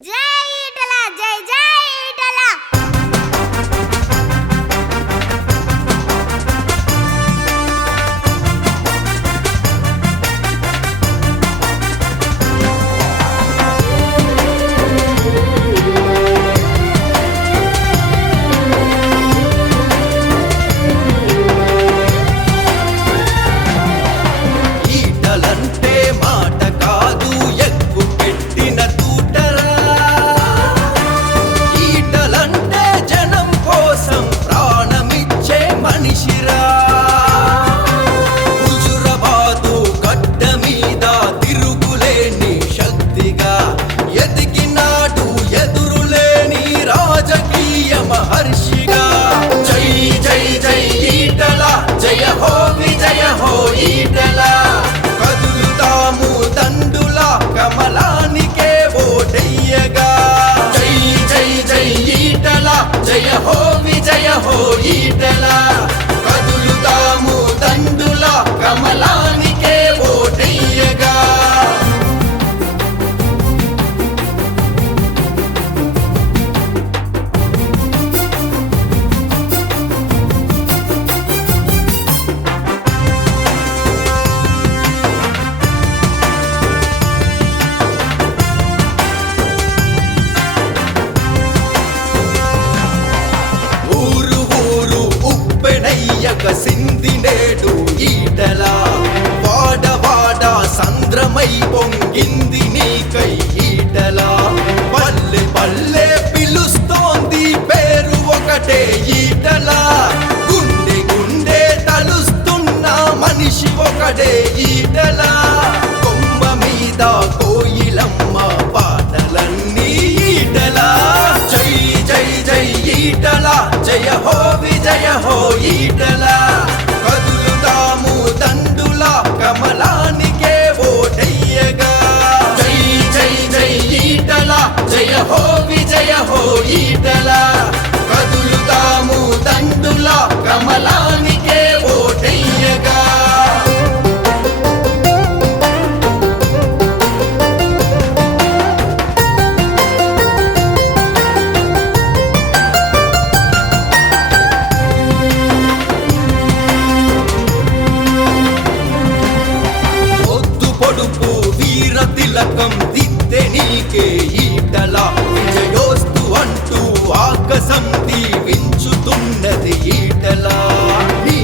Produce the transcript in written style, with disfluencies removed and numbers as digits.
జై ఈటల జై జై ఈటల ఈటలంటే మాట కాదు ఎక్కు పెట్టిన తూటరా ఈటలంటే జనం కోసం ప్రాణమిచ్చే మనిషిరా హుజురాబాదు గడ్డ మీద తిరుగులేని శక్తిగా ఎదిగినాడు ఎదురులేని రాజకీయ మహర్షిగా జై జై జై ఈటల జయ హో విజయ హో ఈటల కదులుతాము దండుల కమలానికే ఓటెయ్యగా జై జై జై ఈటల జయ హో విజయ హో ఈటల కదులుతాము దండుల కమలానికే ఓటెయ్యగా ఊరు ఊరు ఉప్పెనయ్యక సింది నేడు ఈటల వాడ వాడ సంద్రమై పొంగింది నీకై ఈటల పల్లె పల్లె పిలుస్తోంది పేరు ఒకటే ఈటల గుండె గుండె తలుస్తున్న మనిషి ఒకటే ఈటల కొమ్మ మీద కోయిలమ్మ పాటలన్నీ ఈటల జై జై జై ఈటల జయ హో విజయ హో ఈటల కదులుతాము దండుల కమలానికే ఓటెయ్యగా జై జై జై ఈటల జయ హో విజయ హో ఈటల కదులుతాము దండుల కమలానికే ఓటెయ్యగా పొద్దు పొడుపు వీర తిలకం దిద్దె నీకే ఈటల విజయోస్తు అంటూ ఆకాశం దీవించుతున్నది ఈటల నీ